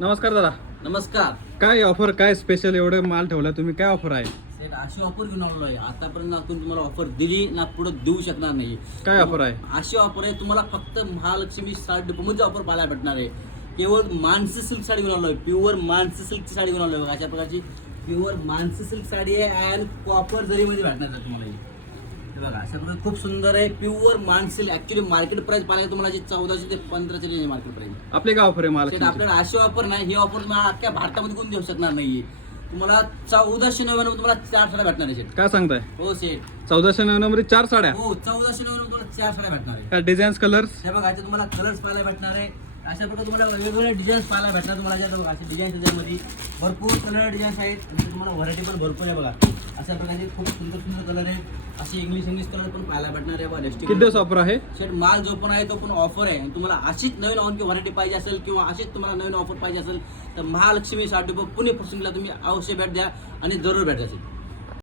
नमस्कार दादा. नमस्कार. काय ऑफर काय स्पेशल एवढं माल ठेवला? तुम्ही काय ऑफर आहे? सेठ अशी ऑफर घेऊन आलो आहे. आतापर्यंत आपण तुम्हाला ऑफर दिली ना पुढे देऊ शकणार नाही. काय ऑफर आहे? अशी ऑफर आहे तुम्हाला फक्त महालक्ष्मी साडी डिपोमध्ये ऑफर पाहायला भेटणार आहे. केवळ मानसी सिल्क साडी घेऊन आलो आहे प्युअर मानसी सिल्कची साडी घेऊन आलो आहे. अशा प्रकारची प्युअर मानसी सिल्क साडी आहे आणि कॉपर जरीमध्ये भेटणार आहे तुम्हाला. ही. हे बघा प्रकारे खूप सुंदर आहे प्युअर मानसिल ऍक्च्युली मार्केट प्राइस पाहिजे तुम्हाला जी चौदाशे ते पंधराशे रेंज मार्केट प्राइस आपले काय ऑफर आहे महालक्ष्मी आपल्याला अशी ऑफर नाही ही ऑफर तुम्हाला अख्ख्या भारतामध्ये कोण देऊ शकणार नाहीये. तुम्हाला चौदाशे नव्याण्णव तुम्हाला चार साड्या भेटणार आहे सेट काय सांगताय? हो सेट चौदाशे नव्याण्णवमध्ये चार साड्या? हो चौदाशे नव्याण्णव तुम्हाला चार साड्या भेटणार आहे डिझाईन्स कलर्स हे बघा इथे तुम्हाला कलर्स पाहायला भेटणार आहे. अशा प्रकारे तुम्हाला वेगवेगळे डिझाईन्स पाहायला भेटणार तुम्हाला याच्यात बघा असे डिझाईन त्याच्यामध्ये भरपूर कलर डिझाईन्स आहेत. आणि तुम्हाला व्हरायटी पण भरपूर आहे बघा. अशा प्रकारचे खूप सुंदर सुंदर कलर आहेत. असे इंग्लिश इंग्लिश कलर पण पाहायला भेटणार आहे बघा किती दिवस ऑफर आहे? शेट माल जो पण आहे तो पण ऑफर आहे. आणि तुम्हाला अशीच नवीन ऑन व्हरायटी पाहिजे असेल किंवा अशीच तुम्हाला नवीन ऑफर पाहिजे असेल तर महालक्ष्मी साडी पुणे फसुनला तुम्ही अवश्य भेट द्या आणि जरूर भेट द्या